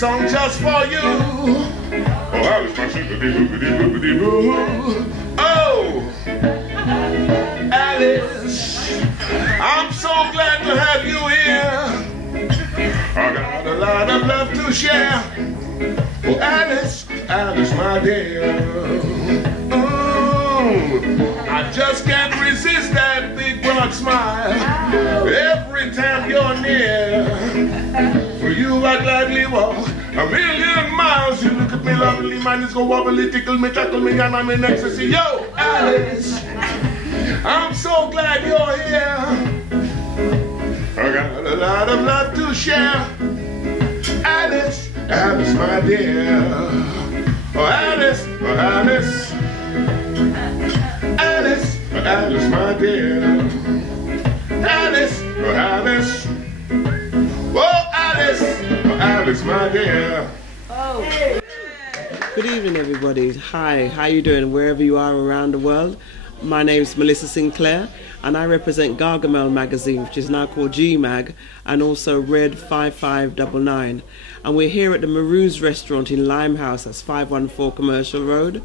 song just for you. Oh, Alice, my boogity-boogity-boogity-boo. Oh, Alice, I'm so glad to have you here. I got a lot of love to share. Oh, Alice, Alice, my dear. Oh, I just can't resist that big broad smile every time you're near. For you, I gladly walk a million miles. You look at me lovely, man, it's go wobbly, tickle me, tackle me, and I'm in ecstasy. Yo, Alice, I'm so glad you're here. I got a lot of love to share. Alice, Alice, my dear. Oh, Alice, oh, Alice. Alice, oh, Alice, my dear. Alice, oh, Alice. Oh, Alice, oh, Alice, my dear. Oh. Good evening, everybody. Hi, how you doing? Wherever you are around the world. My name's Melissa Sinclair, and I represent Gargamel magazine, which is now called G-Mag, and also Red 5599. And we're here at the Maroons restaurant in Limehouse, that's 514 Commercial Road.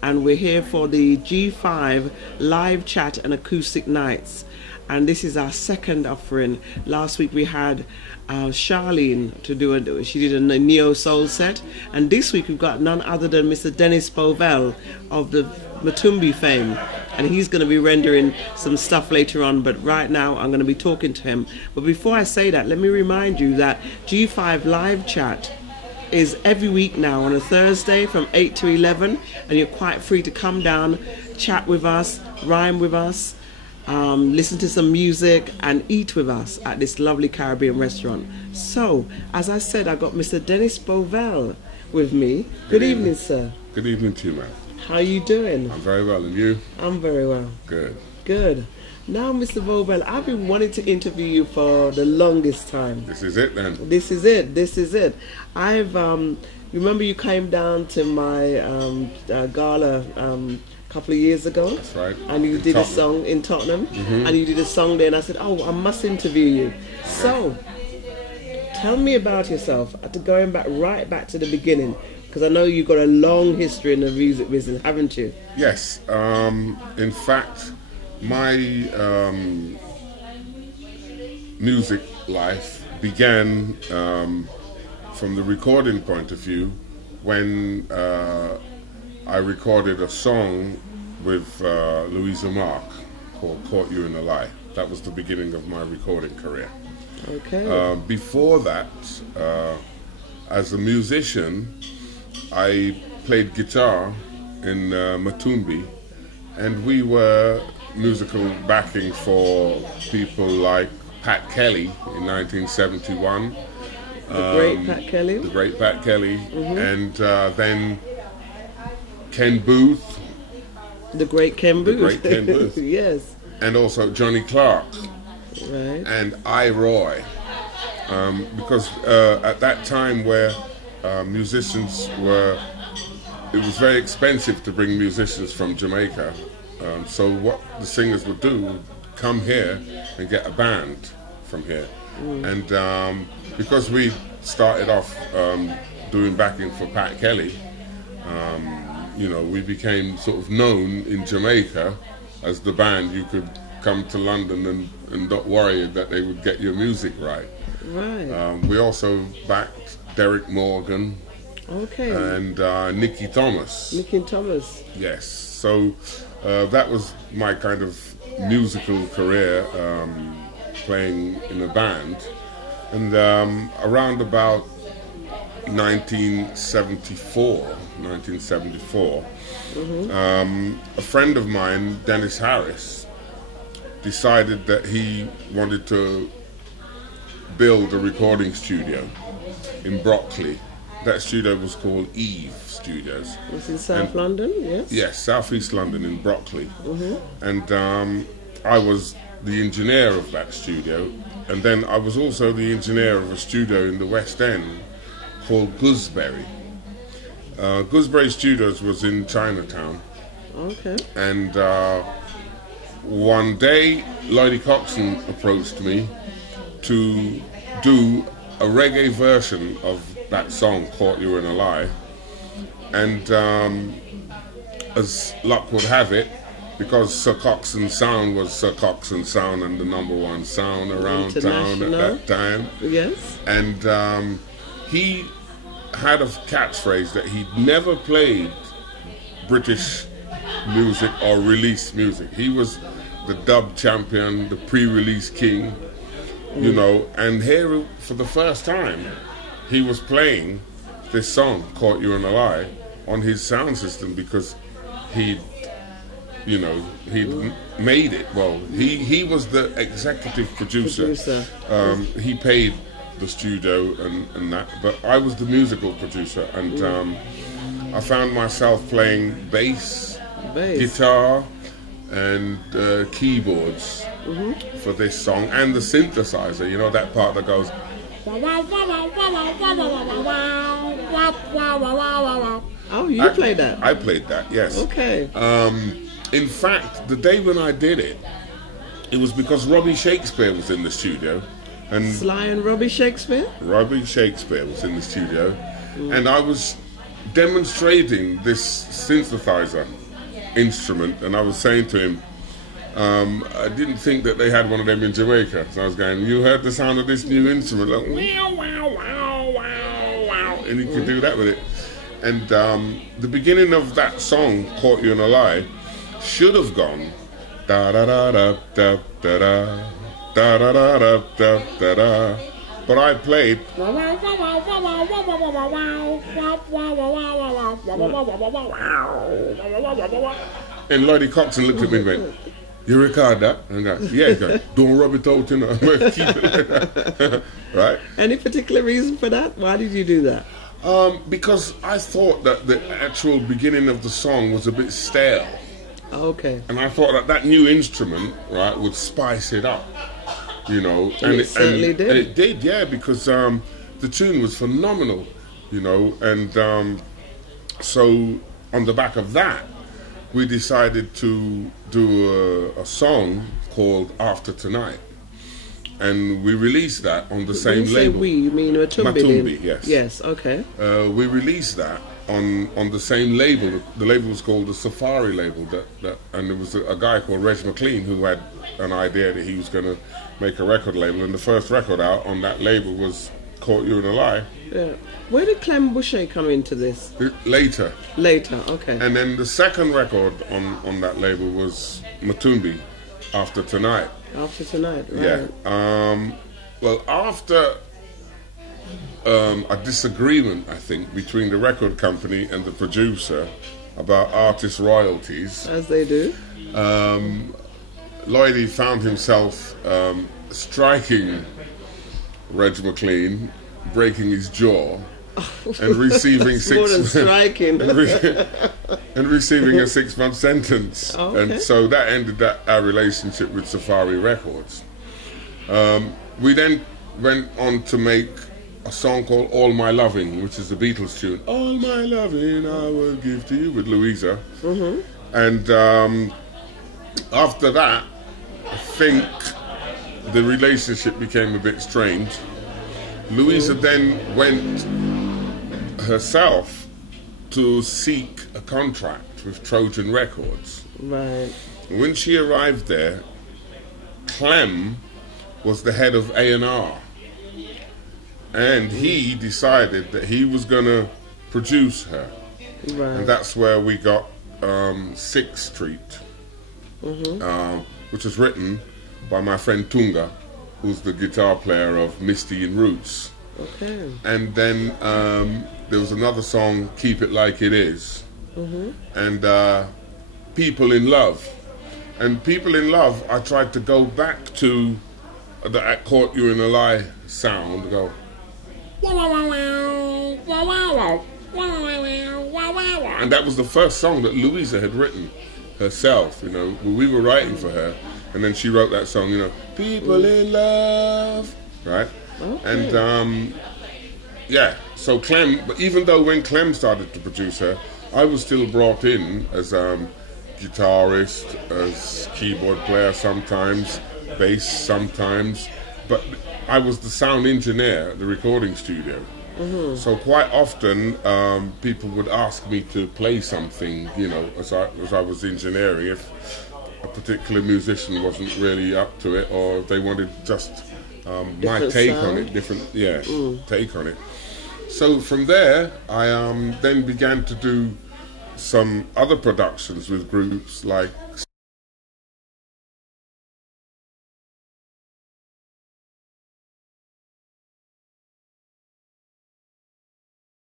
And we're here for the G5 live chat and acoustic nights. And this is our second offering. Last week we had Charlene to do she did a neo soul set, and this week we've got none other than Mr. Dennis Bovell of the Matumbi fame, and he's going to be rendering some stuff later on, but right now I'm going to be talking to him. But before I say that, let me remind you that G5 live chat is every week now on a Thursday from 8 to 11, and you're quite free to come down, chat with us, rhyme with us, listen to some music and eat with us at this lovely Caribbean restaurant. So, as I said, I got Mr. Dennis Bovell with me. Good evening, sir. Good evening to you, man. How are you doing? I'm very well, and you? I'm very well. Good. Good. Now, Mr. Bovell, I've been wanting to interview you for the longest time. This is it, then. This is it. This is it. I've remember you came down to my gala a couple of years ago. That's right. And you did a song in Tottenham, and you did a song there, and I said, oh, I must interview you. So, tell me about yourself, going back right back to the beginning, because I know you've got a long history in the music business, haven't you? Yes. In fact, my music life began from the recording point of view when I recorded a song with Louisa Mark called Caught You in a Lie. That was the beginning of my recording career. Okay. Before that, as a musician, I played guitar in Matumbi, and we were musical backing for people like Pat Kelly in 1971. The great Pat Kelly. The great Pat Kelly. And then Ken Booth. The great Ken Booth. The great Ken Booth. Yes. And also Johnny Clark. Right. And I. Roy. Because at that time where musicians were, it was very expensive to bring musicians from Jamaica. So what the singers would do would come here and get a band from here. And because we started off doing backing for Pat Kelly, you know, we became sort of known in Jamaica as the band you could come to London and not worry that they would get your music right. Right. We also backed Derek Morgan. Okay. And Nicky Thomas. Nicky Thomas. Yes. So that was my kind of musical career, playing in a band. And around about 1974, a friend of mine, Dennis Harris, decided that he wanted to build a recording studio in Brockley. That studio was called Eve Studios. It's in South London, yes? Yes, South East London in Brockley. And I was the engineer of that studio, and then I was also the engineer of a studio in the West End called Gooseberry. Gooseberry Studios was in Chinatown. Okay. And one day, Lloydie Coxon approached me to do a reggae version of that song, Caught You in a Lie. And as luck would have it, because Sir Coxsone Sound was Sir Coxsone Sound and the #1 sound around town at that time. Yes. And he had a catchphrase that he'd never played British music or released music. He was the dub champion, the pre-release king, you know, and here for the first time he was playing this song, Caught You in a Lie, on his sound system because he'd made it. Well, he was the executive producer. He paid the studio and that, but I was the musical producer, and I found myself playing bass, guitar, and keyboards for this song, and the synthesizer. You know that part that goes. Oh, you played that? I played that, yes. Okay. In fact, the day when I did it, it was because Robbie Shakespeare was in the studio. And Sly and Robbie Shakespeare? Robbie Shakespeare was in the studio. And I was demonstrating this synthesizer instrument, and I was saying to him, I didn't think that they had one of them in Jamaica. So I was going, you heard the sound of this new instrument? Like, wow, wow, wow, wow, wow. And he could do that with it. And the beginning of that song, Caught You in a Lie, should have gone da da da da da da da da da da da da da da. But I played. And Lloydie Coxon looked at me and went, you record that? And I go, yeah, go, don't rub it out, you know. Keep it like that. Right? Any particular reason for that? Why did you do that? Because I thought that the actual beginning of the song was a bit stale. Okay. And I thought that new instrument, right, would spice it up, you know. And it certainly did. And it did, yeah, because the tune was phenomenal, you know. And so on the back of that, we decided to do a song called After Tonight. And we released that on the same label. When you say we, you mean Matumbi, yes. Yes, okay. We released that on the same label. The label was called the Safari label, and there was a guy called Reg McLean who had an idea that he was going to make a record label, and the first record out on that label was Caught You in a Lie. Yeah. Where did Clem Boucher come into this? Later. Later, okay. And then the second record on that label was Matumbi, After Tonight. After Tonight, right. Yeah. Well, after a disagreement, I think, between the record company and the producer about artist royalties. As they do. Lloydie found himself striking Reg McLean, breaking his jaw, and receiving more than striking. and receiving a 6-month sentence. Oh, okay. And so that ended our relationship with Safari Records. We then went on to make a song called All My Loving, which is the Beatles tune. All my loving I will give to you, with Louisa. And after that, I think the relationship became a bit strange. Louisa then went herself to seek a contract with Trojan Records. Right. When she arrived there, Clem was the head of A&R, and he decided that he was going to produce her. Right. And that's where we got 6th Street, which was written by my friend Tunga, who's the guitar player of Misty and Roots. Okay. And then there was another song, Keep It Like It Is, and People in Love. And People in Love, I tried to go back to the Caught You in a Lie sound, go. And that was the first song that Louisa had written herself, you know. We were writing for her, and then she wrote that song, you know, People in Love, right? Okay. And yeah, so Clem, but even though when Clem started to produce her, I was still brought in as guitarist, as keyboard player sometimes, bass sometimes, but I was the sound engineer at the recording studio. So quite often, people would ask me to play something, you know, as I was engineering, if a particular musician wasn't really up to it, or they wanted just my take on it, take on it. So from there, I then began to do some other productions with groups like